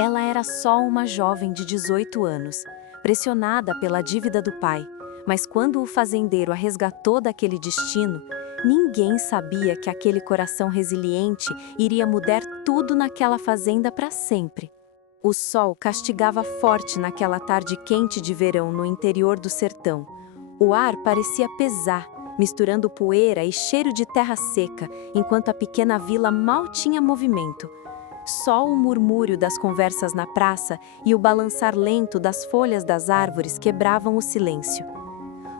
Ela era só uma jovem de 18 anos, pressionada pela dívida do pai, mas quando o fazendeiro a resgatou daquele destino, ninguém sabia que aquele coração resiliente iria mudar tudo naquela fazenda para sempre. O sol castigava forte naquela tarde quente de verão no interior do sertão. O ar parecia pesar, misturando poeira e cheiro de terra seca, enquanto a pequena vila mal tinha movimento. Só o murmúrio das conversas na praça e o balançar lento das folhas das árvores quebravam o silêncio.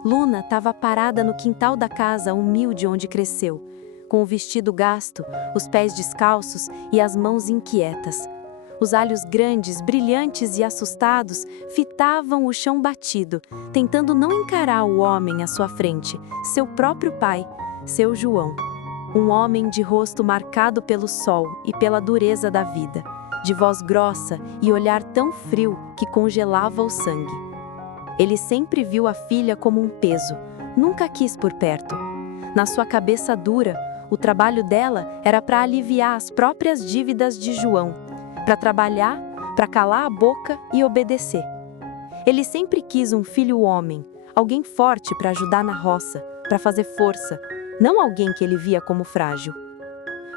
Luna estava parada no quintal da casa humilde onde cresceu, com o vestido gasto, os pés descalços e as mãos inquietas. Os olhos grandes, brilhantes e assustados fitavam o chão batido, tentando não encarar o homem à sua frente, seu próprio pai, seu João. Um homem de rosto marcado pelo sol e pela dureza da vida, de voz grossa e olhar tão frio que congelava o sangue. Ele sempre viu a filha como um peso, nunca quis por perto. Na sua cabeça dura, o trabalho dela era para aliviar as próprias dívidas de João, para trabalhar, para calar a boca e obedecer. Ele sempre quis um filho homem, alguém forte para ajudar na roça, para fazer força, não alguém que ele via como frágil.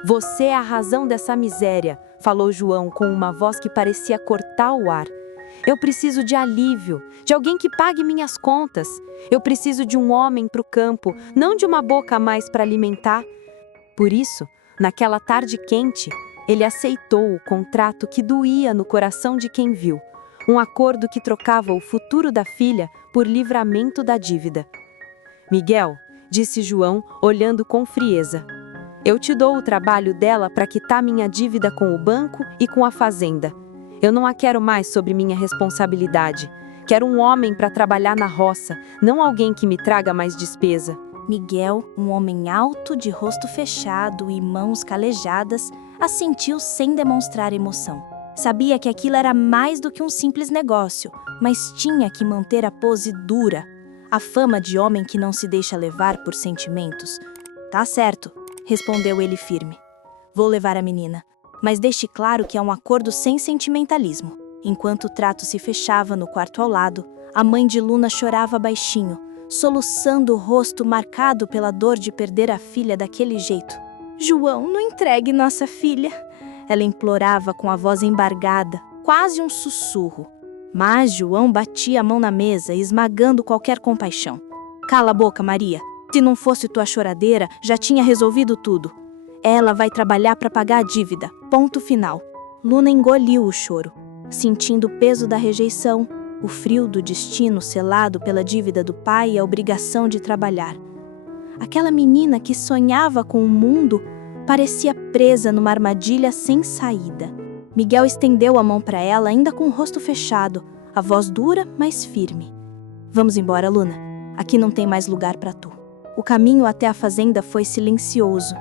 "Você é a razão dessa miséria", falou João com uma voz que parecia cortar o ar. "Eu preciso de alívio, de alguém que pague minhas contas. Eu preciso de um homem para o campo, não de uma boca a mais para alimentar." Por isso, naquela tarde quente, ele aceitou o contrato que doía no coração de quem viu, um acordo que trocava o futuro da filha por livramento da dívida. "Miguel", disse João, olhando com frieza, "eu te dou o trabalho dela para quitar minha dívida com o banco e com a fazenda. Eu não a quero mais sobre minha responsabilidade. Quero um homem para trabalhar na roça, não alguém que me traga mais despesa." Miguel, um homem alto, de rosto fechado e mãos calejadas, assentiu sem demonstrar emoção. Sabia que aquilo era mais do que um simples negócio, mas tinha que manter a pose dura, a fama de homem que não se deixa levar por sentimentos. "Tá certo", respondeu ele firme. "Vou levar a menina, mas deixe claro que é um acordo sem sentimentalismo." Enquanto o trato se fechava no quarto ao lado, a mãe de Luna chorava baixinho, soluçando o rosto marcado pela dor de perder a filha daquele jeito. "João, não entregue nossa filha", ela implorava com a voz embargada, quase um sussurro. Mas João batia a mão na mesa, esmagando qualquer compaixão. "Cala a boca, Maria. Se não fosse tua choradeira, já tinha resolvido tudo. Ela vai trabalhar para pagar a dívida. Ponto final." Luna engoliu o choro, sentindo o peso da rejeição, o frio do destino selado pela dívida do pai e a obrigação de trabalhar. Aquela menina que sonhava com o mundo parecia presa numa armadilha sem saída. Miguel estendeu a mão para ela, ainda com o rosto fechado, a voz dura, mas firme. "Vamos embora, Luna. Aqui não tem mais lugar para tu." O caminho até a fazenda foi silencioso.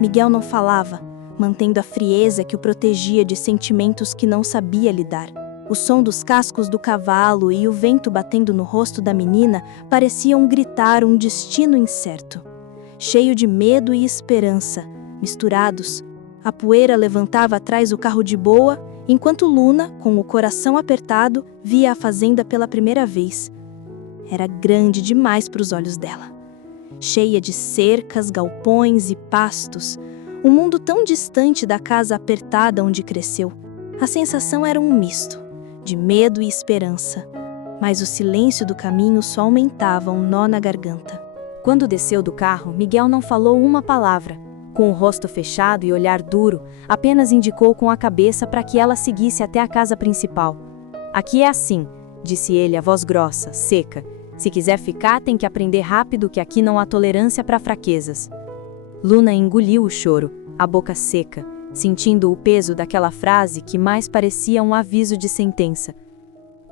Miguel não falava, mantendo a frieza que o protegia de sentimentos que não sabia lidar. O som dos cascos do cavalo e o vento batendo no rosto da menina pareciam gritar um destino incerto. Cheio de medo e esperança, misturados, a poeira levantava atrás o carro de boa, enquanto Luna, com o coração apertado, via a fazenda pela primeira vez. Era grande demais para os olhos dela. Cheia de cercas, galpões e pastos, um mundo tão distante da casa apertada onde cresceu. A sensação era um misto, de medo e esperança, mas o silêncio do caminho só aumentava um nó na garganta. Quando desceu do carro, Miguel não falou uma palavra. Com o rosto fechado e olhar duro, apenas indicou com a cabeça para que ela seguisse até a casa principal. "Aqui é assim", disse ele, a voz grossa, seca. "Se quiser ficar, tem que aprender rápido que aqui não há tolerância para fraquezas." Luna engoliu o choro, a boca seca, sentindo o peso daquela frase que mais parecia um aviso de sentença.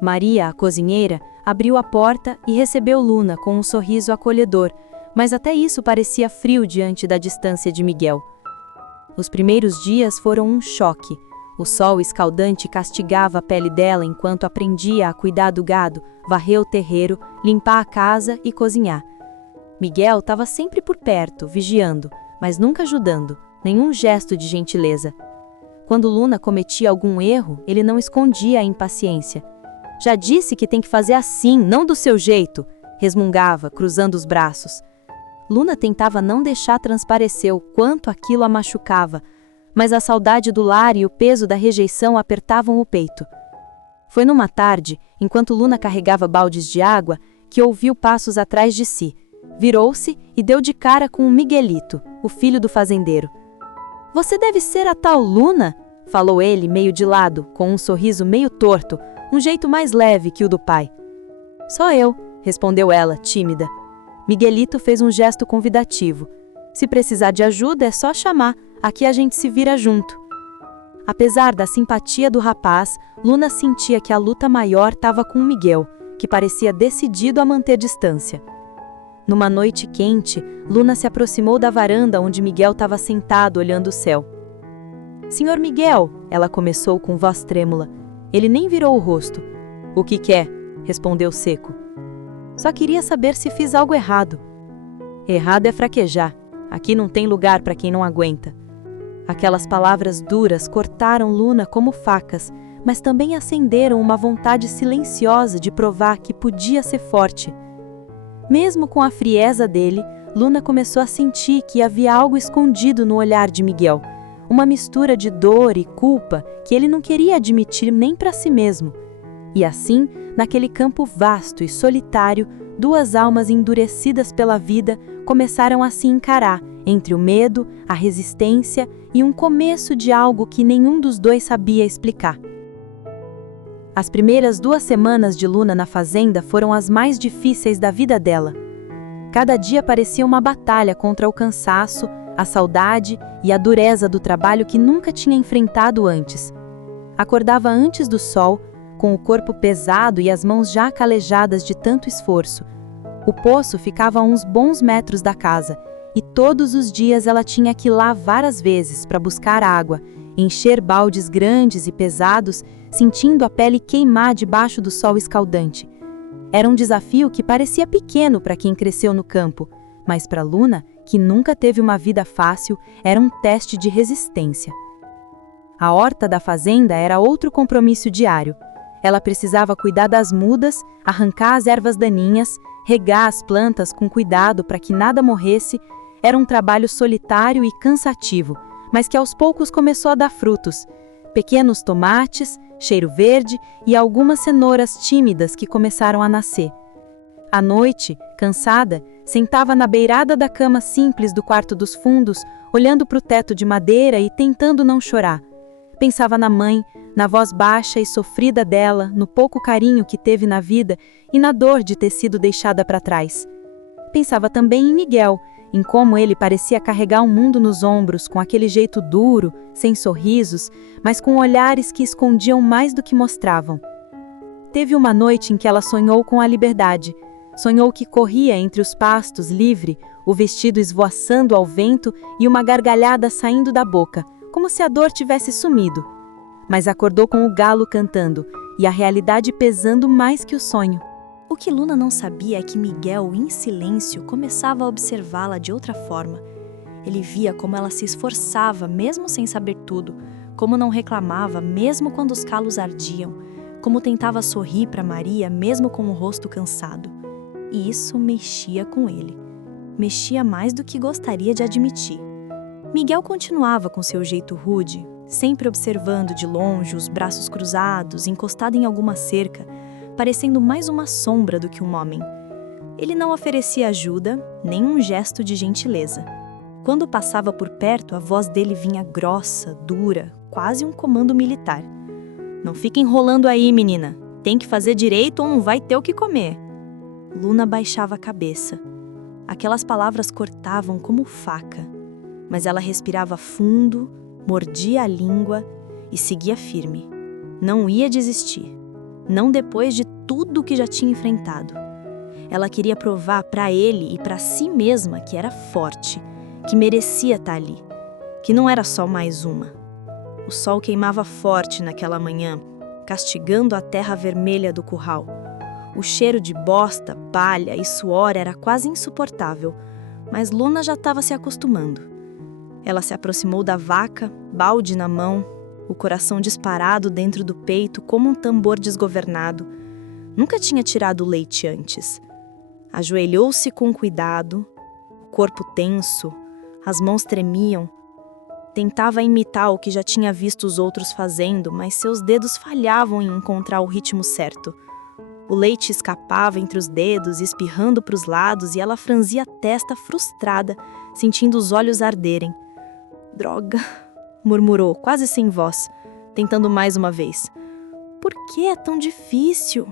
Maria, a cozinheira, abriu a porta e recebeu Luna com um sorriso acolhedor, mas até isso parecia frio diante da distância de Miguel. Os primeiros dias foram um choque. O sol escaldante castigava a pele dela enquanto aprendia a cuidar do gado, varrer o terreiro, limpar a casa e cozinhar. Miguel estava sempre por perto, vigiando, mas nunca ajudando, nenhum gesto de gentileza. Quando Luna cometia algum erro, ele não escondia a impaciência. Já disse que tem que fazer assim, não do seu jeito, resmungava, cruzando os braços. Luna tentava não deixar transparecer o quanto aquilo a machucava, mas a saudade do lar e o peso da rejeição apertavam o peito. Foi numa tarde, enquanto Luna carregava baldes de água, que ouviu passos atrás de si. Virou-se e deu de cara com o Miguelito, o filho do fazendeiro. "Você deve ser a tal Luna?", falou ele meio de lado, com um sorriso meio torto, um jeito mais leve que o do pai. "Sou eu", respondeu ela, tímida. Miguelito fez um gesto convidativo. "Se precisar de ajuda, é só chamar, aqui a gente se vira junto." Apesar da simpatia do rapaz, Luna sentia que a luta maior estava com Miguel, que parecia decidido a manter distância. Numa noite quente, Luna se aproximou da varanda onde Miguel estava sentado olhando o céu. "Senhor Miguel", ela começou com voz trêmula. Ele nem virou o rosto. "O que quer?", respondeu seco. "Só queria saber se fiz algo errado." "Errado é fraquejar. Aqui não tem lugar para quem não aguenta." Aquelas palavras duras cortaram Luna como facas, mas também acenderam uma vontade silenciosa de provar que podia ser forte. Mesmo com a frieza dele, Luna começou a sentir que havia algo escondido no olhar de Miguel, uma mistura de dor e culpa que ele não queria admitir nem para si mesmo. E assim, naquele campo vasto e solitário, duas almas endurecidas pela vida começaram a se encarar entre o medo, a resistência e um começo de algo que nenhum dos dois sabia explicar. As primeiras 2 semanas de Luna na fazenda foram as mais difíceis da vida dela. Cada dia parecia uma batalha contra o cansaço, a saudade e a dureza do trabalho que nunca tinha enfrentado antes. Acordava antes do sol, com o corpo pesado e as mãos já calejadas de tanto esforço. O poço ficava a uns bons metros da casa, e todos os dias ela tinha que ir lá várias vezes para buscar água, encher baldes grandes e pesados, sentindo a pele queimar debaixo do sol escaldante. Era um desafio que parecia pequeno para quem cresceu no campo, mas para Luna, que nunca teve uma vida fácil, era um teste de resistência. A horta da fazenda era outro compromisso diário. Ela precisava cuidar das mudas, arrancar as ervas daninhas, regar as plantas com cuidado para que nada morresse. Era um trabalho solitário e cansativo, mas que aos poucos começou a dar frutos. Pequenos tomates, cheiro verde e algumas cenouras tímidas que começaram a nascer. À noite, cansada, sentava na beirada da cama simples do quarto dos fundos, olhando para o teto de madeira e tentando não chorar. Pensava na mãe, na voz baixa e sofrida dela, no pouco carinho que teve na vida e na dor de ter sido deixada para trás. Pensava também em Miguel, em como ele parecia carregar o mundo nos ombros, com aquele jeito duro, sem sorrisos, mas com olhares que escondiam mais do que mostravam. Teve uma noite em que ela sonhou com a liberdade. Sonhou que corria entre os pastos livre, o vestido esvoaçando ao vento e uma gargalhada saindo da boca, como se a dor tivesse sumido. Mas acordou com o galo cantando e a realidade pesando mais que o sonho. O que Luna não sabia é que Miguel, em silêncio, começava a observá-la de outra forma. Ele via como ela se esforçava, mesmo sem saber tudo, como não reclamava, mesmo quando os calos ardiam, como tentava sorrir para Maria, mesmo com o rosto cansado. E isso mexia com ele. Mexia mais do que gostaria de admitir. Miguel continuava com seu jeito rude, sempre observando de longe, os braços cruzados, encostado em alguma cerca, parecendo mais uma sombra do que um homem. Ele não oferecia ajuda, nem um gesto de gentileza. Quando passava por perto, a voz dele vinha grossa, dura, quase um comando militar. "Não fica enrolando aí, menina. Tem que fazer direito ou não vai ter o que comer." Luna baixava a cabeça. Aquelas palavras cortavam como faca, mas ela respirava fundo, mordia a língua e seguia firme. Não ia desistir. Não depois de tudo que já tinha enfrentado. Ela queria provar para ele e para si mesma que era forte, que merecia estar ali, que não era só mais uma. O sol queimava forte naquela manhã, castigando a terra vermelha do curral. O cheiro de bosta, palha e suor era quase insuportável, mas Luna já estava se acostumando. Ela se aproximou da vaca, balde na mão, o coração disparado dentro do peito como um tambor desgovernado. Nunca tinha tirado o leite antes. Ajoelhou-se com cuidado, o corpo tenso, as mãos tremiam. Tentava imitar o que já tinha visto os outros fazendo, mas seus dedos falhavam em encontrar o ritmo certo. O leite escapava entre os dedos, espirrando para os lados, e ela franzia a testa frustrada, sentindo os olhos arderem. "Droga", murmurou, quase sem voz, tentando mais uma vez. "Por que é tão difícil?"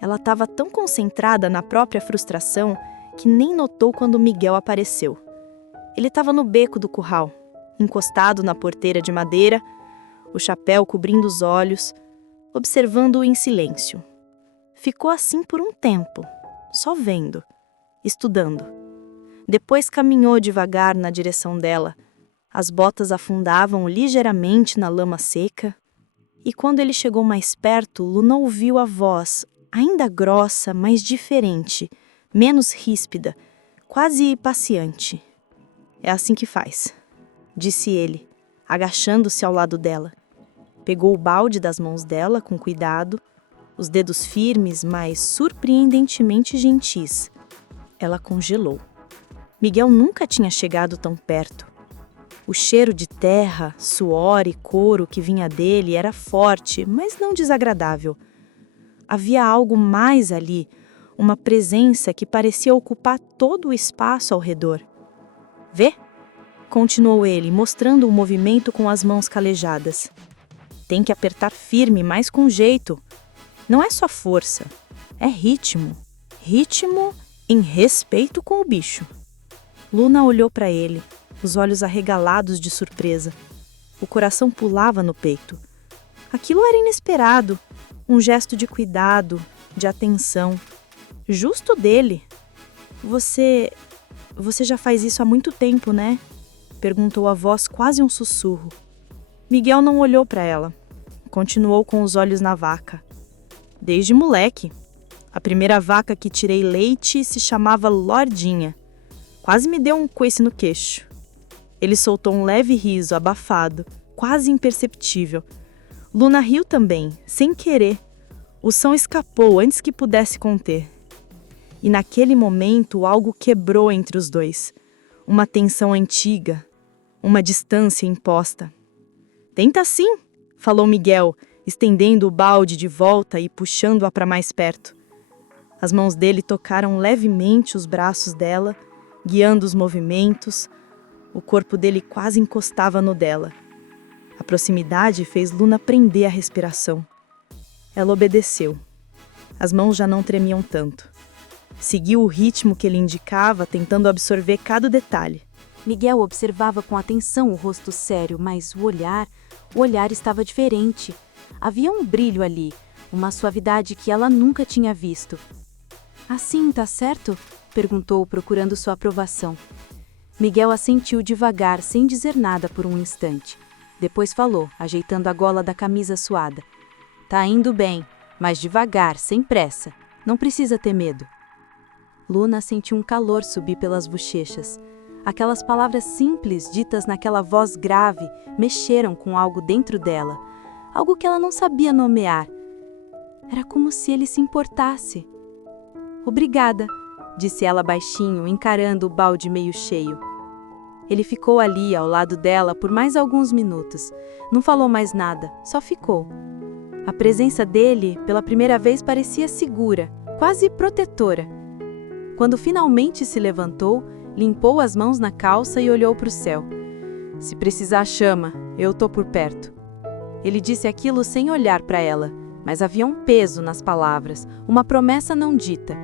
Ela estava tão concentrada na própria frustração que nem notou quando Miguel apareceu. Ele estava no beco do curral, encostado na porteira de madeira, o chapéu cobrindo os olhos, observando-o em silêncio. Ficou assim por um tempo, só vendo, estudando. Depois caminhou devagar na direção dela. As botas afundavam ligeiramente na lama seca. E quando ele chegou mais perto, Luna ouviu a voz, ainda grossa, mas diferente, menos ríspida, quase paciente. "É assim que faz", disse ele, agachando-se ao lado dela. Pegou o balde das mãos dela com cuidado, os dedos firmes, mas surpreendentemente gentis. Ela congelou. Miguel nunca tinha chegado tão perto. O cheiro de terra, suor e couro que vinha dele era forte, mas não desagradável. Havia algo mais ali, uma presença que parecia ocupar todo o espaço ao redor. "Vê?", continuou ele, mostrando o movimento com as mãos calejadas. "Tem que apertar firme, mas com jeito. Não é só força, é ritmo. Ritmo em respeito com o bicho." Luna olhou para ele, os olhos arregalados de surpresa. O coração pulava no peito. Aquilo era inesperado, um gesto de cuidado, de atenção. Justo dele. Você já faz isso há muito tempo, né?" perguntou a voz quase um sussurro. Miguel não olhou para ela. Continuou com os olhos na vaca. "Desde moleque. A primeira vaca que tirei leite se chamava Lordinha. Quase me deu um coice no queixo." Ele soltou um leve riso, abafado, quase imperceptível. Luna riu também, sem querer. O som escapou antes que pudesse conter. E naquele momento algo quebrou entre os dois. Uma tensão antiga, uma distância imposta. "Tenta sim", falou Miguel, estendendo o balde de volta e puxando-a para mais perto. As mãos dele tocaram levemente os braços dela, guiando os movimentos. O corpo dele quase encostava no dela. A proximidade fez Luna prender a respiração. Ela obedeceu. As mãos já não tremiam tanto. Seguiu o ritmo que ele indicava, tentando absorver cada detalhe. Miguel observava com atenção o rosto sério, mas o olhar estava diferente. Havia um brilho ali, uma suavidade que ela nunca tinha visto. "Assim, tá certo?", perguntou, procurando sua aprovação. Miguel assentiu devagar, sem dizer nada por um instante. Depois falou, ajeitando a gola da camisa suada. "Tá indo bem, mas devagar, sem pressa. Não precisa ter medo." Luna sentiu um calor subir pelas bochechas. Aquelas palavras simples, ditas naquela voz grave, mexeram com algo dentro dela. Algo que ela não sabia nomear. Era como se ele se importasse. "Obrigada", disse ela baixinho, encarando o balde meio cheio. Ele ficou ali, ao lado dela, por mais alguns minutos. Não falou mais nada, só ficou. A presença dele, pela primeira vez, parecia segura, quase protetora. Quando finalmente se levantou, limpou as mãos na calça e olhou para o céu. "Se precisar, chama, eu tô por perto." Ele disse aquilo sem olhar para ela, mas havia um peso nas palavras, uma promessa não dita.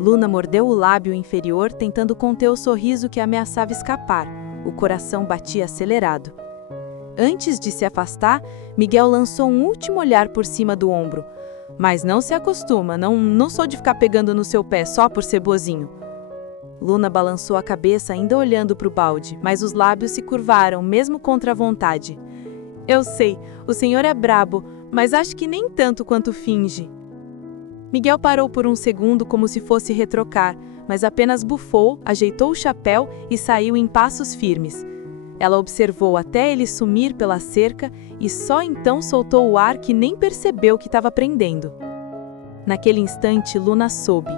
Luna mordeu o lábio inferior, tentando conter o sorriso que ameaçava escapar. O coração batia acelerado. Antes de se afastar, Miguel lançou um último olhar por cima do ombro. "Mas não se acostuma, não sou de ficar pegando no seu pé só por ser boazinho." Luna balançou a cabeça, ainda olhando para o balde, mas os lábios se curvaram, mesmo contra a vontade. "Eu sei, o senhor é brabo, mas acho que nem tanto quanto finge." Miguel parou por um segundo como se fosse retrocar, mas apenas bufou, ajeitou o chapéu e saiu em passos firmes. Ela observou até ele sumir pela cerca e só então soltou o ar que nem percebeu que estava prendendo. Naquele instante, Luna soube.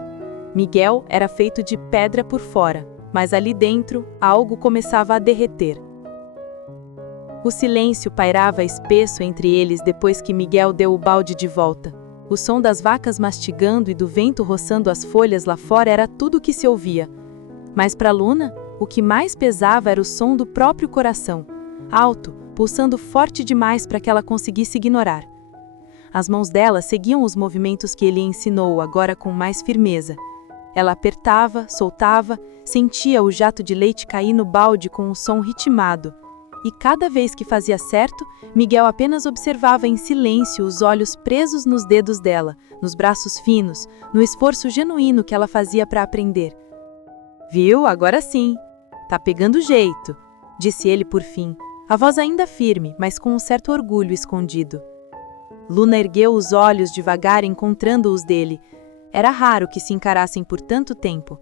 Miguel era feito de pedra por fora, mas ali dentro algo começava a derreter. O silêncio pairava espesso entre eles depois que Miguel deu o balde de volta. O som das vacas mastigando e do vento roçando as folhas lá fora era tudo o que se ouvia. Mas para Luna, o que mais pesava era o som do próprio coração, alto, pulsando forte demais para que ela conseguisse ignorar. As mãos dela seguiam os movimentos que ele ensinou, agora com mais firmeza. Ela apertava, soltava, sentia o jato de leite cair no balde com um som ritmado. E cada vez que fazia certo, Miguel apenas observava em silêncio, os olhos presos nos dedos dela, nos braços finos, no esforço genuíno que ela fazia para aprender. "Viu? Agora sim. Tá pegando jeito", disse ele por fim, a voz ainda firme, mas com um certo orgulho escondido. Luna ergueu os olhos devagar, encontrando os dele. Era raro que se encarassem por tanto tempo.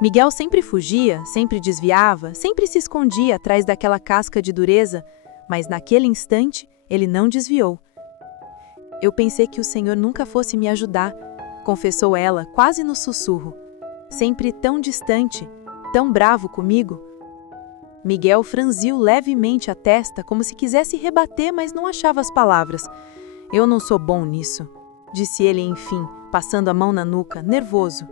Miguel sempre fugia, sempre desviava, sempre se escondia atrás daquela casca de dureza, mas naquele instante ele não desviou. "Eu pensei que o Senhor nunca fosse me ajudar", confessou ela, quase no sussurro. "Sempre tão distante, tão bravo comigo." Miguel franziu levemente a testa, como se quisesse rebater, mas não achava as palavras. "Eu não sou bom nisso", disse ele enfim, passando a mão na nuca, nervoso.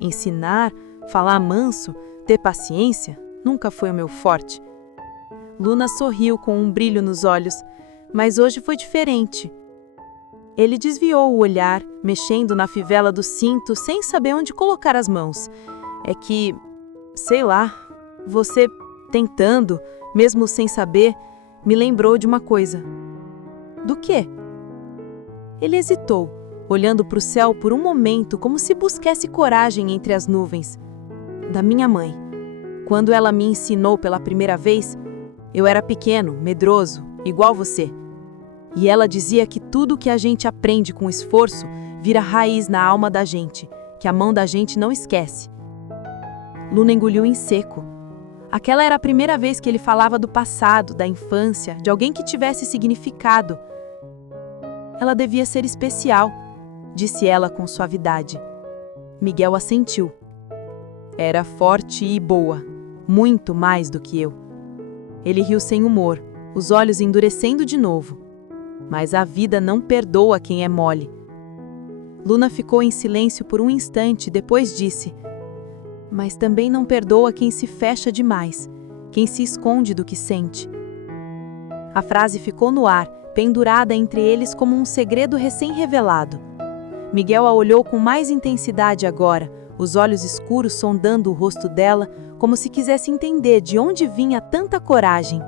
"Ensinar, falar manso, ter paciência, nunca foi o meu forte." Luna sorriu com um brilho nos olhos, mas hoje foi diferente. Ele desviou o olhar, mexendo na fivela do cinto, sem saber onde colocar as mãos. "É que, sei lá, você tentando, mesmo sem saber, me lembrou de uma coisa." "Do quê?" Ele hesitou, olhando para o céu por um momento, como se buscasse coragem entre as nuvens. "Da minha mãe. Quando ela me ensinou pela primeira vez, eu era pequeno, medroso, igual você. E ela dizia que tudo que a gente aprende com esforço vira raiz na alma da gente, que a mão da gente não esquece." Luna engoliu em seco. Aquela era a primeira vez que ele falava do passado, da infância, de alguém que tivesse significado. "Ela devia ser especial", disse ela com suavidade. Miguel assentiu. "Era forte e boa, muito mais do que eu." Ele riu sem humor, os olhos endurecendo de novo. "Mas a vida não perdoa quem é mole." Luna ficou em silêncio por um instante, depois disse: "Mas também não perdoa quem se fecha demais, quem se esconde do que sente." A frase ficou no ar, pendurada entre eles como um segredo recém-revelado. Miguel a olhou com mais intensidade agora, os olhos escuros sondando o rosto dela, como se quisesse entender de onde vinha tanta coragem.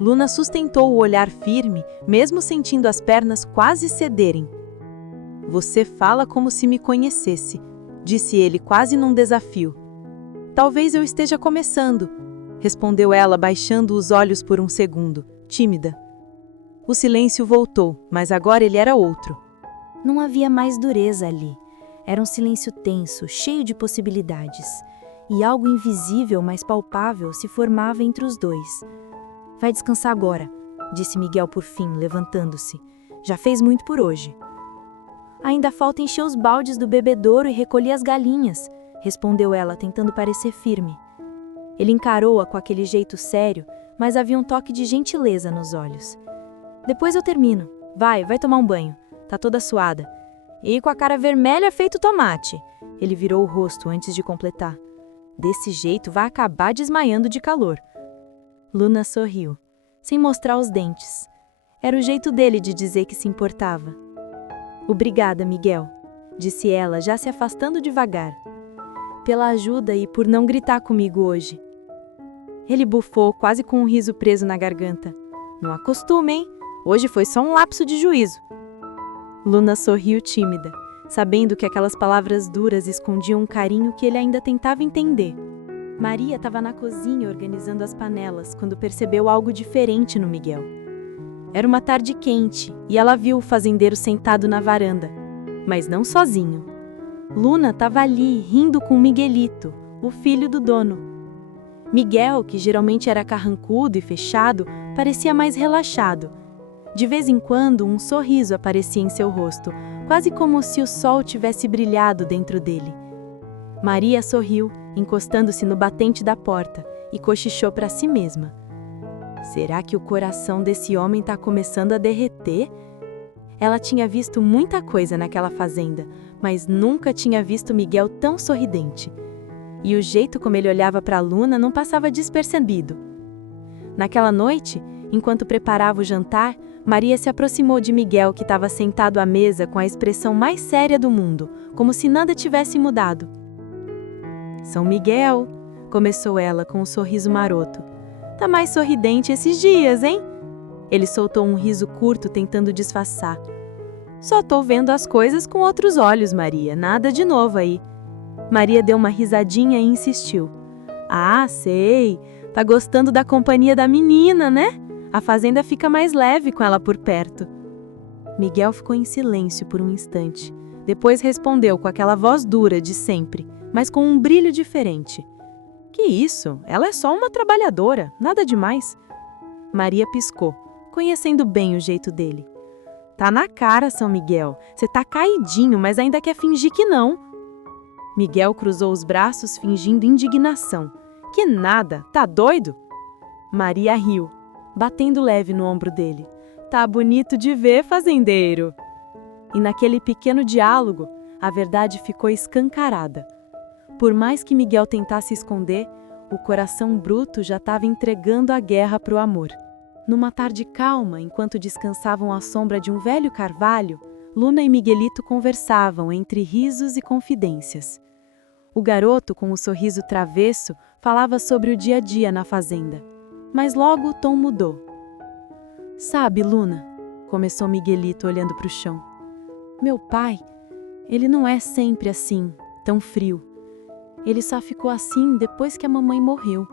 Luna sustentou o olhar firme, mesmo sentindo as pernas quase cederem. "Você fala como se me conhecesse", disse ele quase num desafio. "Talvez eu esteja começando", respondeu ela, baixando os olhos por um segundo, tímida. O silêncio voltou, mas agora ele era outro. Não havia mais dureza ali. Era um silêncio tenso, cheio de possibilidades. E algo invisível, mas palpável, se formava entre os dois. "Vai descansar agora", disse Miguel por fim, levantando-se. "Já fez muito por hoje." "Ainda falta encher os baldes do bebedouro e recolher as galinhas", respondeu ela, tentando parecer firme. Ele encarou-a com aquele jeito sério, mas havia um toque de gentileza nos olhos. "Depois eu termino. Vai tomar um banho. Tá toda suada. E com a cara vermelha feito tomate." Ele virou o rosto antes de completar. "Desse jeito vai acabar desmaiando de calor." Luna sorriu, sem mostrar os dentes. Era o jeito dele de dizer que se importava. "Obrigada, Miguel", disse ela, já se afastando devagar. "Pela ajuda e por não gritar comigo hoje." Ele bufou, quase com um riso preso na garganta. "Não acostume, hein? Hoje foi só um lapso de juízo." Luna sorriu tímida, sabendo que aquelas palavras duras escondiam um carinho que ele ainda tentava entender. Maria estava na cozinha organizando as panelas quando percebeu algo diferente no Miguel. Era uma tarde quente e ela viu o fazendeiro sentado na varanda, mas não sozinho. Luna estava ali rindo com Miguelito, o filho do dono. Miguel, que geralmente era carrancudo e fechado, parecia mais relaxado. De vez em quando, um sorriso aparecia em seu rosto, quase como se o sol tivesse brilhado dentro dele. Maria sorriu, encostando-se no batente da porta, e cochichou para si mesma. Será que o coração desse homem está começando a derreter? Ela tinha visto muita coisa naquela fazenda, mas nunca tinha visto Miguel tão sorridente. E o jeito como ele olhava para Luna não passava despercebido. Naquela noite, enquanto preparava o jantar, Maria se aproximou de Miguel, que estava sentado à mesa com a expressão mais séria do mundo, como se nada tivesse mudado. São Miguel, começou ela com um sorriso maroto. Tá mais sorridente esses dias, hein? Ele soltou um riso curto tentando disfarçar. Só tô vendo as coisas com outros olhos, Maria, nada de novo aí. Maria deu uma risadinha e insistiu. Ah, sei, tá gostando da companhia da menina, né? A fazenda fica mais leve com ela por perto. Miguel ficou em silêncio por um instante. Depois respondeu com aquela voz dura de sempre, mas com um brilho diferente. Que isso? Ela é só uma trabalhadora, nada demais. Maria piscou, conhecendo bem o jeito dele. Tá na cara, São Miguel. Você tá caidinho, mas ainda quer fingir que não. Miguel cruzou os braços fingindo indignação. Que nada, tá doido? Maria riu, batendo leve no ombro dele. Tá bonito de ver, fazendeiro. E naquele pequeno diálogo, a verdade ficou escancarada. Por mais que Miguel tentasse esconder, o coração bruto já estava entregando a guerra para o amor. Numa tarde calma, enquanto descansavam à sombra de um velho carvalho, Luna e Miguelito conversavam entre risos e confidências. O garoto, com o sorriso travesso, falava sobre o dia a dia na fazenda. Mas logo o tom mudou. Sabe, Luna, começou Miguelito olhando para o chão. Meu pai, ele não é sempre assim, tão frio. Ele só ficou assim depois que a mamãe morreu.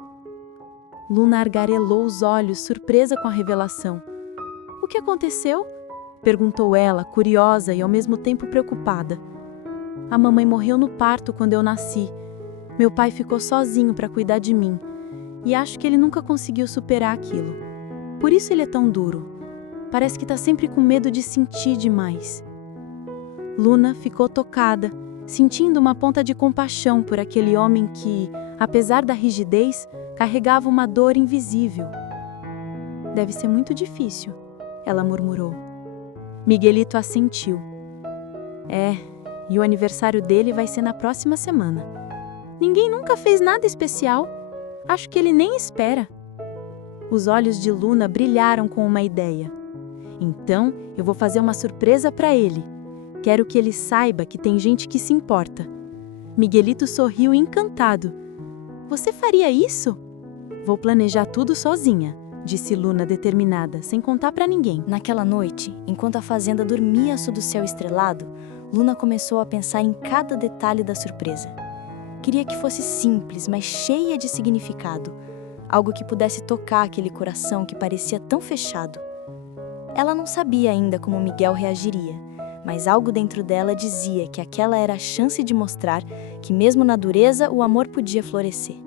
Luna argarelou os olhos, surpresa com a revelação. O que aconteceu? Perguntou ela, curiosa e ao mesmo tempo preocupada. A mamãe morreu no parto quando eu nasci. Meu pai ficou sozinho para cuidar de mim. E acho que ele nunca conseguiu superar aquilo. Por isso ele é tão duro. Parece que está sempre com medo de sentir demais. Luna ficou tocada, sentindo uma ponta de compaixão por aquele homem que, apesar da rigidez, carregava uma dor invisível. Deve ser muito difícil, ela murmurou. Miguelito assentiu. E o aniversário dele vai ser na próxima semana. Ninguém nunca fez nada especial. Acho que ele nem espera. Os olhos de Luna brilharam com uma ideia. Então, eu vou fazer uma surpresa para ele. Quero que ele saiba que tem gente que se importa. Miguelito sorriu encantado. Você faria isso? Vou planejar tudo sozinha, disse Luna determinada, sem contar para ninguém. Naquela noite, enquanto a fazenda dormia sob o céu estrelado, Luna começou a pensar em cada detalhe da surpresa. Queria que fosse simples, mas cheia de significado. Algo que pudesse tocar aquele coração que parecia tão fechado. Ela não sabia ainda como Miguel reagiria, mas algo dentro dela dizia que aquela era a chance de mostrar que mesmo na dureza o amor podia florescer.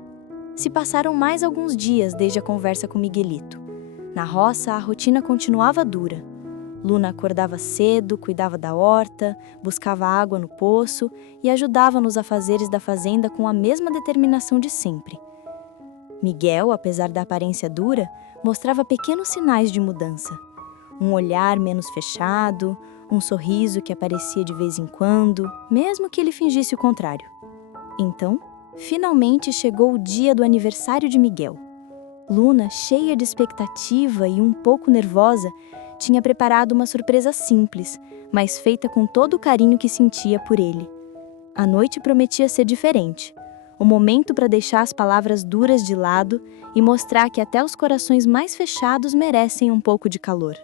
Se passaram mais alguns dias desde a conversa com Miguelito. Na roça, a rotina continuava dura. Luna acordava cedo, cuidava da horta, buscava água no poço e ajudava nos afazeres da fazenda com a mesma determinação de sempre. Miguel, apesar da aparência dura, mostrava pequenos sinais de mudança. Um olhar menos fechado, um sorriso que aparecia de vez em quando, mesmo que ele fingisse o contrário. Então, finalmente chegou o dia do aniversário de Miguel. Luna, cheia de expectativa e um pouco nervosa, tinha preparado uma surpresa simples, mas feita com todo o carinho que sentia por ele. A noite prometia ser diferente. O momento para deixar as palavras duras de lado e mostrar que até os corações mais fechados merecem um pouco de calor.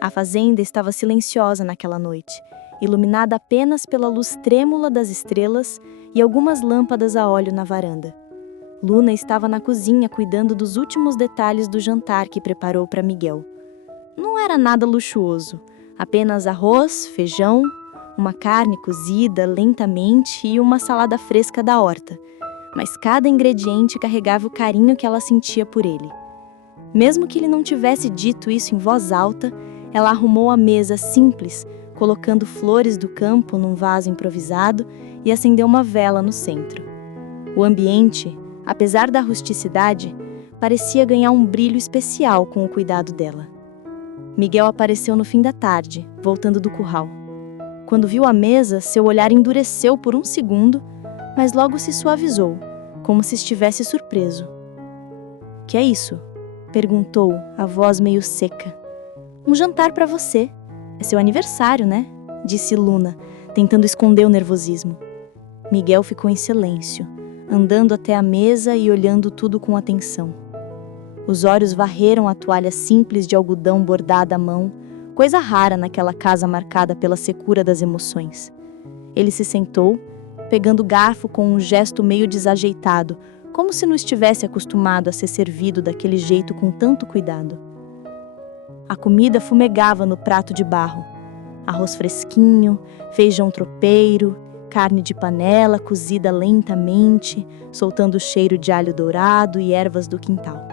A fazenda estava silenciosa naquela noite, iluminada apenas pela luz trêmula das estrelas e algumas lâmpadas a óleo na varanda. Luna estava na cozinha cuidando dos últimos detalhes do jantar que preparou para Miguel. Não era nada luxuoso, apenas arroz, feijão, uma carne cozida lentamente e uma salada fresca da horta, mas cada ingrediente carregava o carinho que ela sentia por ele. Mesmo que ele não tivesse dito isso em voz alta, Ela arrumou a mesa simples, colocando flores do campo num vaso improvisado e acendeu uma vela no centro. O ambiente, apesar da rusticidade, parecia ganhar um brilho especial com o cuidado dela. Miguel apareceu no fim da tarde, voltando do curral. Quando viu a mesa, seu olhar endureceu por um segundo, mas logo se suavizou, como se estivesse surpreso. "Que é isso?" perguntou, a voz meio seca. "Um jantar para você. É seu aniversário, né?" disse Luna, tentando esconder o nervosismo. Miguel ficou em silêncio, andando até a mesa e olhando tudo com atenção. Os olhos varreram a toalha simples de algodão bordada à mão, coisa rara naquela casa marcada pela secura das emoções. Ele se sentou, pegando o garfo com um gesto meio desajeitado, como se não estivesse acostumado a ser servido daquele jeito com tanto cuidado. A comida fumegava no prato de barro. Arroz fresquinho, feijão tropeiro, carne de panela cozida lentamente, soltando o cheiro de alho dourado e ervas do quintal.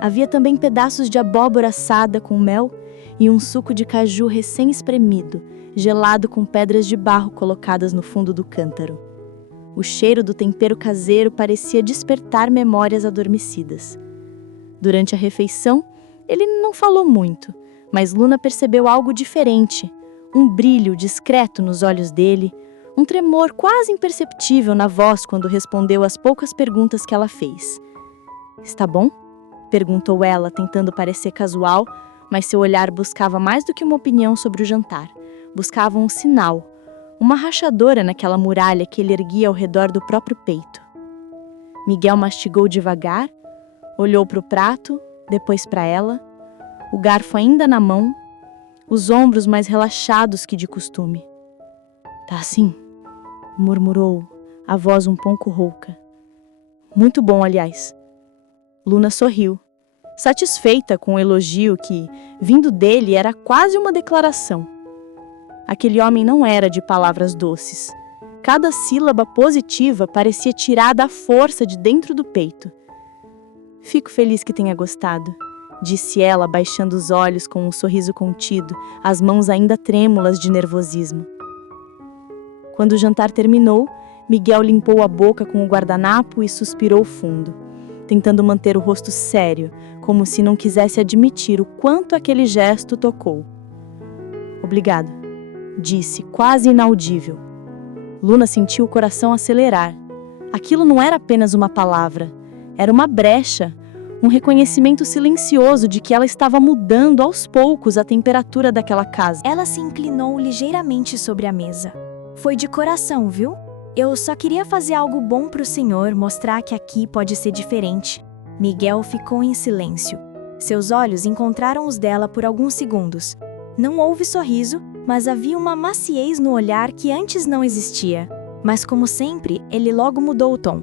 Havia também pedaços de abóbora assada com mel e um suco de caju recém-espremido, gelado com pedras de barro colocadas no fundo do cântaro. O cheiro do tempero caseiro parecia despertar memórias adormecidas. Durante a refeição, ele não falou muito, mas Luna percebeu algo diferente, um brilho discreto nos olhos dele, um tremor quase imperceptível na voz quando respondeu às poucas perguntas que ela fez. "Está bom?" perguntou ela, tentando parecer casual, mas seu olhar buscava mais do que uma opinião sobre o jantar. Buscava um sinal, uma rachadura naquela muralha que ele erguia ao redor do próprio peito. Miguel mastigou devagar, olhou para o prato, depois para ela, o garfo ainda na mão, os ombros mais relaxados que de costume. "Tá assim?" murmurou, a voz um pouco rouca. "Muito bom, aliás." Luna sorriu, satisfeita com o elogio que, vindo dele, era quase uma declaração. Aquele homem não era de palavras doces. Cada sílaba positiva parecia tirada à força de dentro do peito. "Fico feliz que tenha gostado", disse ela, baixando os olhos com um sorriso contido, as mãos ainda trêmulas de nervosismo. Quando o jantar terminou, Miguel limpou a boca com o guardanapo e suspirou fundo, tentando manter o rosto sério, como se não quisesse admitir o quanto aquele gesto tocou. "Obrigado", disse, quase inaudível. Luna sentiu o coração acelerar. Aquilo não era apenas uma palavra, era uma brecha, um reconhecimento silencioso de que ela estava mudando aos poucos a temperatura daquela casa. Ela se inclinou ligeiramente sobre a mesa. "Foi de coração, viu? Eu só queria fazer algo bom pro senhor, mostrar que aqui pode ser diferente." Miguel ficou em silêncio. Seus olhos encontraram os dela por alguns segundos. Não houve sorriso, mas havia uma maciez no olhar que antes não existia. Mas como sempre, ele logo mudou o tom.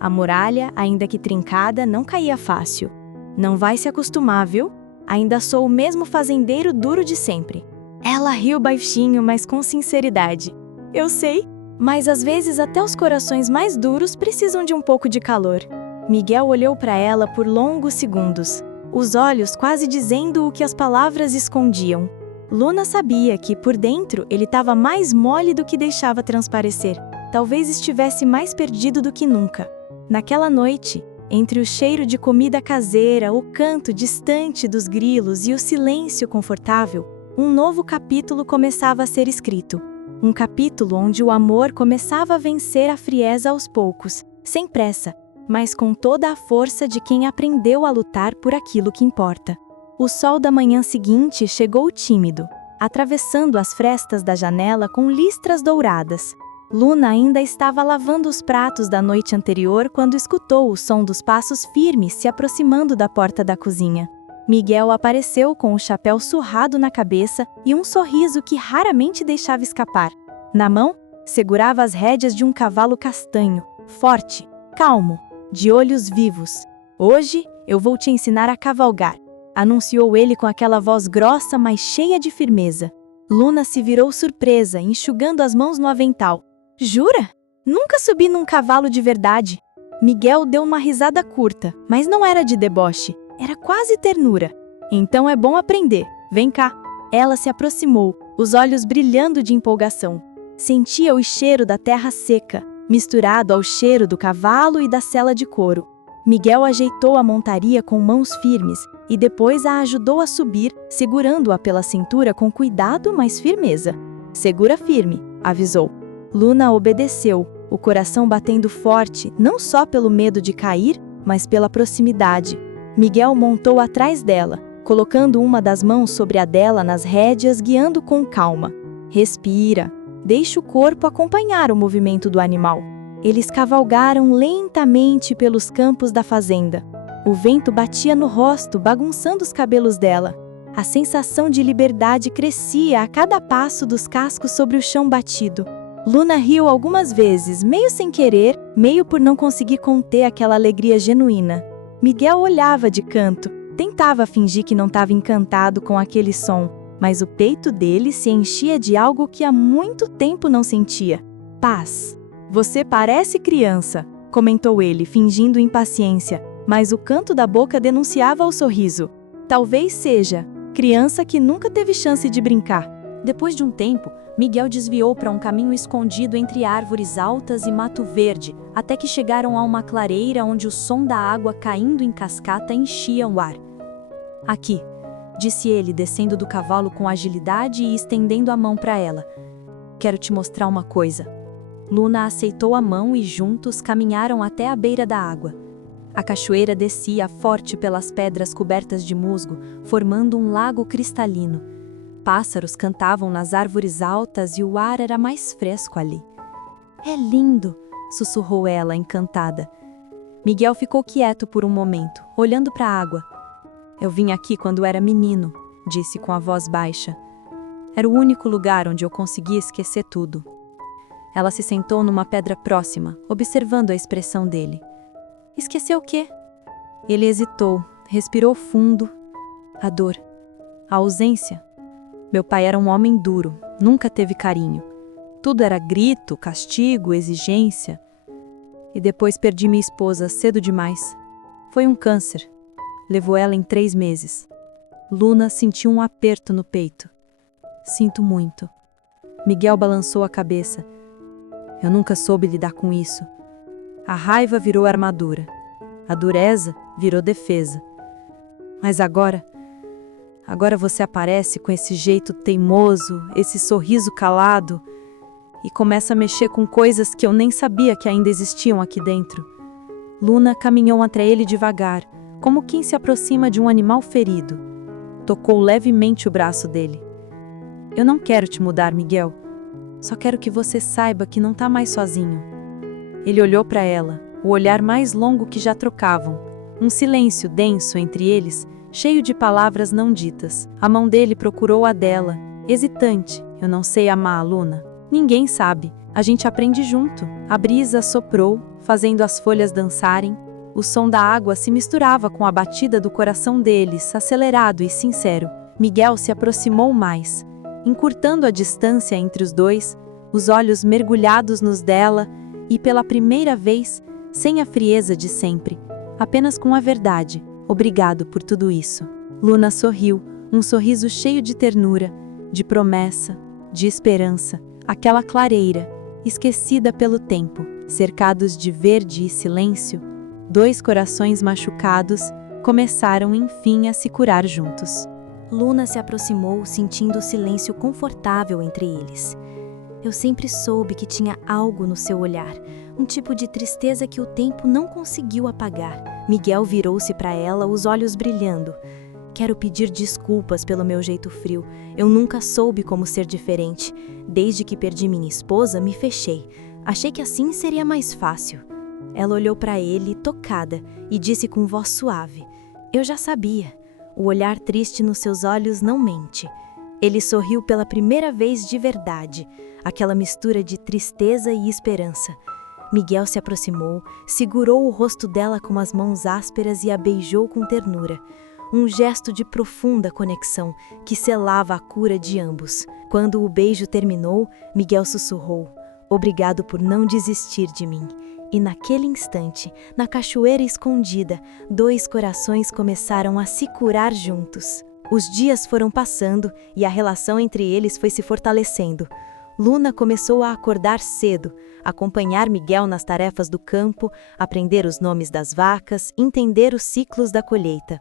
A muralha, ainda que trincada, não caía fácil. "Não vai se acostumar, viu? Ainda sou o mesmo fazendeiro duro de sempre." Ela riu baixinho, mas com sinceridade. "Eu sei, mas às vezes até os corações mais duros precisam de um pouco de calor." Miguel olhou para ela por longos segundos, os olhos quase dizendo o que as palavras escondiam. Luna sabia que, por dentro, ele estava mais mole do que deixava transparecer. Talvez estivesse mais perdido do que nunca. Naquela noite, entre o cheiro de comida caseira, o canto distante dos grilos e o silêncio confortável, um novo capítulo começava a ser escrito. Um capítulo onde o amor começava a vencer a frieza aos poucos, sem pressa, mas com toda a força de quem aprendeu a lutar por aquilo que importa. O sol da manhã seguinte chegou tímido, atravessando as frestas da janela com listras douradas. Luna ainda estava lavando os pratos da noite anterior quando escutou o som dos passos firmes se aproximando da porta da cozinha. Miguel apareceu com o chapéu surrado na cabeça e um sorriso que raramente deixava escapar. Na mão, segurava as rédeas de um cavalo castanho, forte, calmo, de olhos vivos. "Hoje eu vou te ensinar a cavalgar", anunciou ele com aquela voz grossa, mas cheia de firmeza. Luna se virou surpresa, enxugando as mãos no avental. "Jura? Nunca subi num cavalo de verdade." Miguel deu uma risada curta, mas não era de deboche, era quase ternura. "Então é bom aprender. Vem cá. Ela se aproximou, os olhos brilhando de empolgação. Sentia o cheiro da terra seca, misturado ao cheiro do cavalo e da sela de couro. Miguel ajeitou a montaria com mãos firmes e depois a ajudou a subir, segurando-a pela cintura com cuidado, mas firmeza. Segura firme, avisou. Luna obedeceu, o coração batendo forte, não só pelo medo de cair, mas pela proximidade. Miguel montou atrás dela, colocando uma das mãos sobre a dela nas rédeas, guiando com calma. Respira. Deixe o corpo acompanhar o movimento do animal. Eles cavalgaram lentamente pelos campos da fazenda. O vento batia no rosto, bagunçando os cabelos dela. A sensação de liberdade crescia a cada passo dos cascos sobre o chão batido. Luna riu algumas vezes, meio sem querer, meio por não conseguir conter aquela alegria genuína. Miguel olhava de canto, tentava fingir que não estava encantado com aquele som, mas o peito dele se enchia de algo que há muito tempo não sentia: paz. Você parece criança, comentou ele, fingindo impaciência, mas o canto da boca denunciava o sorriso. Talvez seja criança que nunca teve chance de brincar. Depois de um tempo, Miguel desviou para um caminho escondido entre árvores altas e mato verde, até que chegaram a uma clareira onde o som da água caindo em cascata enchia o ar. Aqui, disse ele, descendo do cavalo com agilidade e estendendo a mão para ela. Quero te mostrar uma coisa. Luna aceitou a mão e juntos caminharam até a beira da água. A cachoeira descia forte pelas pedras cobertas de musgo, formando um lago cristalino. Pássaros cantavam nas árvores altas e o ar era mais fresco ali. É lindo, sussurrou ela, encantada. Miguel ficou quieto por um momento, olhando para a água. Eu vim aqui quando era menino, disse com a voz baixa. Era o único lugar onde eu conseguia esquecer tudo. Ela se sentou numa pedra próxima, observando a expressão dele. Esqueceu o quê? Ele hesitou, respirou fundo. A dor. A ausência. Meu pai era um homem duro, nunca teve carinho. Tudo era grito, castigo, exigência. E depois perdi minha esposa cedo demais. Foi um câncer. Levou ela em 3 meses. Luna sentiu um aperto no peito. Sinto muito. Miguel balançou a cabeça. Eu nunca soube lidar com isso. A raiva virou armadura. A dureza virou defesa. Mas agora você aparece com esse jeito teimoso, esse sorriso calado, e começa a mexer com coisas que eu nem sabia que ainda existiam aqui dentro. Luna caminhou até ele devagar, como quem se aproxima de um animal ferido. Tocou levemente o braço dele. Eu não quero te mudar, Miguel. Só quero que você saiba que não está mais sozinho. Ele olhou para ela, o olhar mais longo que já trocavam. Um silêncio denso entre eles, cheio de palavras não ditas. A mão dele procurou a dela, hesitante. Eu não sei amar, Luna. Ninguém sabe. A gente aprende junto. A brisa soprou, fazendo as folhas dançarem. O som da água se misturava com a batida do coração deles, acelerado e sincero. Miguel se aproximou mais, encurtando a distância entre os dois, os olhos mergulhados nos dela e, pela primeira vez, sem a frieza de sempre, apenas com a verdade. Obrigado por tudo isso. Luna sorriu, um sorriso cheio de ternura, de promessa, de esperança. Aquela clareira, esquecida pelo tempo, cercados de verde e silêncio, 2 corações machucados começaram enfim a se curar juntos. Luna se aproximou, sentindo o silêncio confortável entre eles. Eu sempre soube que tinha algo no seu olhar, um tipo de tristeza que o tempo não conseguiu apagar. Miguel virou-se para ela, os olhos brilhando. Quero pedir desculpas pelo meu jeito frio. Eu nunca soube como ser diferente. Desde que perdi minha esposa, me fechei. Achei que assim seria mais fácil. Ela olhou para ele, tocada, e disse com voz suave. Eu já sabia. O olhar triste nos seus olhos não mente. Ele sorriu pela primeira vez de verdade, aquela mistura de tristeza e esperança. Miguel se aproximou, segurou o rosto dela com as mãos ásperas e a beijou com ternura. Um gesto de profunda conexão que selava a cura de ambos. Quando o beijo terminou, Miguel sussurrou: Obrigado por não desistir de mim. E naquele instante, na cachoeira escondida, 2 corações começaram a se curar juntos. Os dias foram passando e a relação entre eles foi se fortalecendo. Luna começou a acordar cedo, acompanhar Miguel nas tarefas do campo, aprender os nomes das vacas, entender os ciclos da colheita.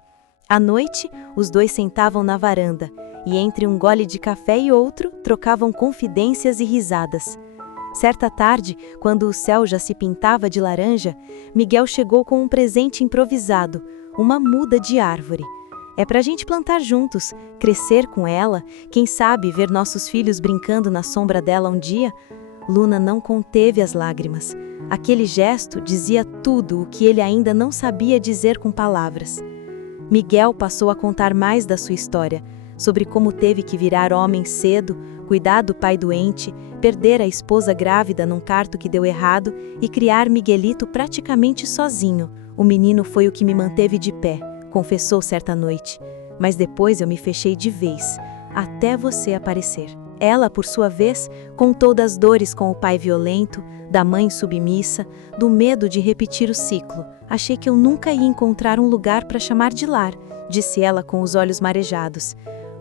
À noite, os dois sentavam na varanda e, entre um gole de café e outro, trocavam confidências e risadas. Certa tarde, quando o céu já se pintava de laranja, Miguel chegou com um presente improvisado, uma muda de árvore. É pra gente plantar juntos, crescer com ela, quem sabe ver nossos filhos brincando na sombra dela um dia? Luna não conteve as lágrimas. Aquele gesto dizia tudo o que ele ainda não sabia dizer com palavras. Miguel passou a contar mais da sua história, sobre como teve que virar homem cedo, cuidar do pai doente, perder a esposa grávida num parto que deu errado e criar Miguelito praticamente sozinho. O menino foi o que me manteve de pé, confessou certa noite. Mas depois eu me fechei de vez, até você aparecer. Ela, por sua vez, contou das dores com o pai violento, da mãe submissa, do medo de repetir o ciclo. Achei que eu nunca ia encontrar um lugar para chamar de lar, disse ela com os olhos marejados.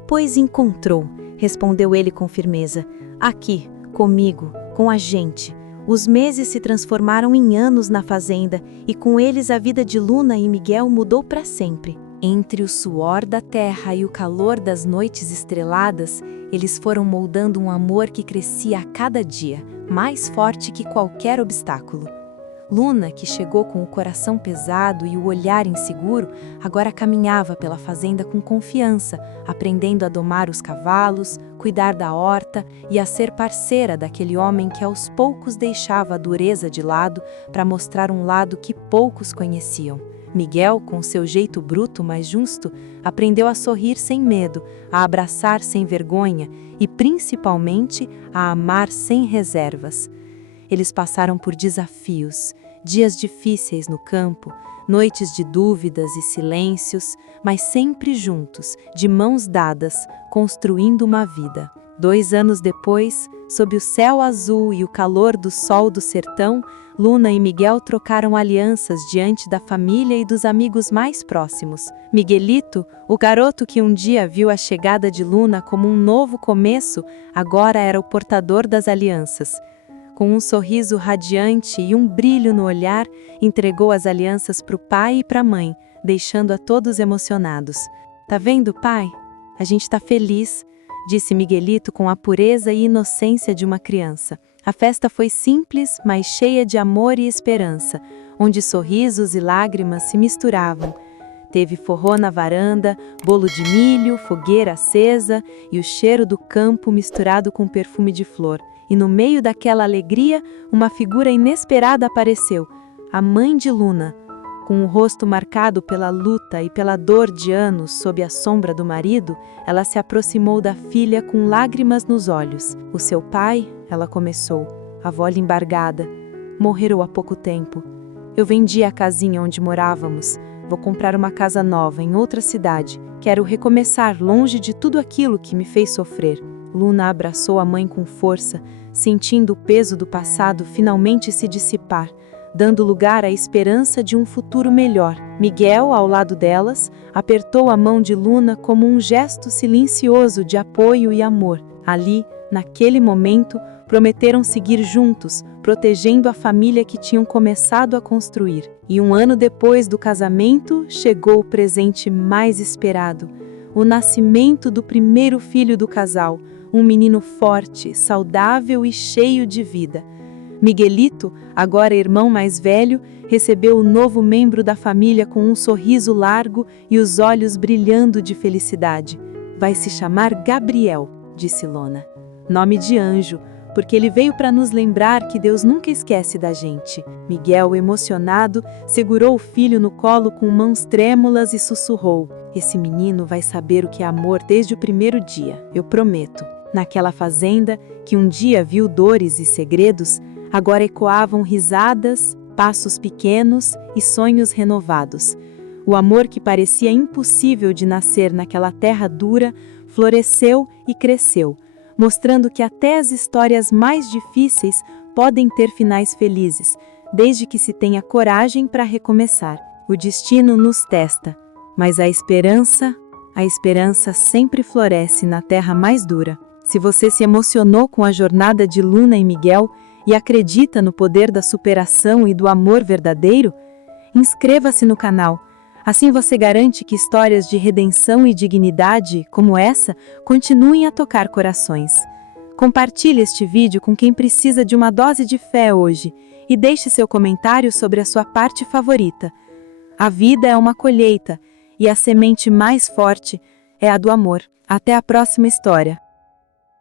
Pois encontrou, respondeu ele com firmeza. Aqui, comigo, com a gente. Os meses se transformaram em anos na fazenda e com eles a vida de Luna e Miguel mudou para sempre. Entre o suor da terra e o calor das noites estreladas, eles foram moldando um amor que crescia a cada dia, mais forte que qualquer obstáculo. Luna, que chegou com o coração pesado e o olhar inseguro, agora caminhava pela fazenda com confiança, aprendendo a domar os cavalos, cuidar da horta e a ser parceira daquele homem que aos poucos deixava a dureza de lado para mostrar um lado que poucos conheciam. Miguel, com seu jeito bruto, mas justo, aprendeu a sorrir sem medo, a abraçar sem vergonha e, principalmente, a amar sem reservas. Eles passaram por desafios, dias difíceis no campo, noites de dúvidas e silêncios, mas sempre juntos, de mãos dadas, construindo uma vida. 2 anos depois, sob o céu azul e o calor do sol do sertão, Luna e Miguel trocaram alianças diante da família e dos amigos mais próximos. Miguelito, o garoto que um dia viu a chegada de Luna como um novo começo, agora era o portador das alianças. Com um sorriso radiante e um brilho no olhar, entregou as alianças para o pai e para a mãe, deixando a todos emocionados. Tá vendo, pai? A gente tá feliz, disse Miguelito com a pureza e inocência de uma criança. A festa foi simples, mas cheia de amor e esperança, onde sorrisos e lágrimas se misturavam. Teve forró na varanda, bolo de milho, fogueira acesa e o cheiro do campo misturado com perfume de flor. E no meio daquela alegria, uma figura inesperada apareceu, a mãe de Luna. Com o rosto marcado pela luta e pela dor de anos sob a sombra do marido, ela se aproximou da filha com lágrimas nos olhos. O seu pai, ela começou, a voz embargada, morreu há pouco tempo. Eu vendi a casinha onde morávamos. Vou comprar uma casa nova em outra cidade. Quero recomeçar longe de tudo aquilo que me fez sofrer. Luna abraçou a mãe com força, sentindo o peso do passado finalmente se dissipar, dando lugar à esperança de um futuro melhor. Miguel, ao lado delas, apertou a mão de Luna como um gesto silencioso de apoio e amor. Ali, naquele momento, prometeram seguir juntos, protegendo a família que tinham começado a construir. E 1 ano depois do casamento, chegou o presente mais esperado, o nascimento do primeiro filho do casal, um menino forte, saudável e cheio de vida. Miguelito, agora irmão mais velho, recebeu o novo membro da família com um sorriso largo e os olhos brilhando de felicidade. Vai se chamar Gabriel, disse Lona. Nome de anjo, porque ele veio para nos lembrar que Deus nunca esquece da gente. Miguel, emocionado, segurou o filho no colo com mãos trêmulas e sussurrou: esse menino vai saber o que é amor desde o primeiro dia, eu prometo. Naquela fazenda, que um dia viu dores e segredos, agora ecoavam risadas, passos pequenos e sonhos renovados. O amor que parecia impossível de nascer naquela terra dura, floresceu e cresceu, mostrando que até as histórias mais difíceis podem ter finais felizes, desde que se tenha coragem para recomeçar. O destino nos testa, mas a esperança, A esperança sempre floresce na terra mais dura. Se você se emocionou com a jornada de Luna e Miguel e acredita no poder da superação e do amor verdadeiro, inscreva-se no canal. Assim você garante que histórias de redenção e dignidade, como essa, continuem a tocar corações. Compartilhe este vídeo com quem precisa de uma dose de fé hoje e deixe seu comentário sobre a sua parte favorita. A vida é uma colheita e a semente mais forte é a do amor. Até a próxima história.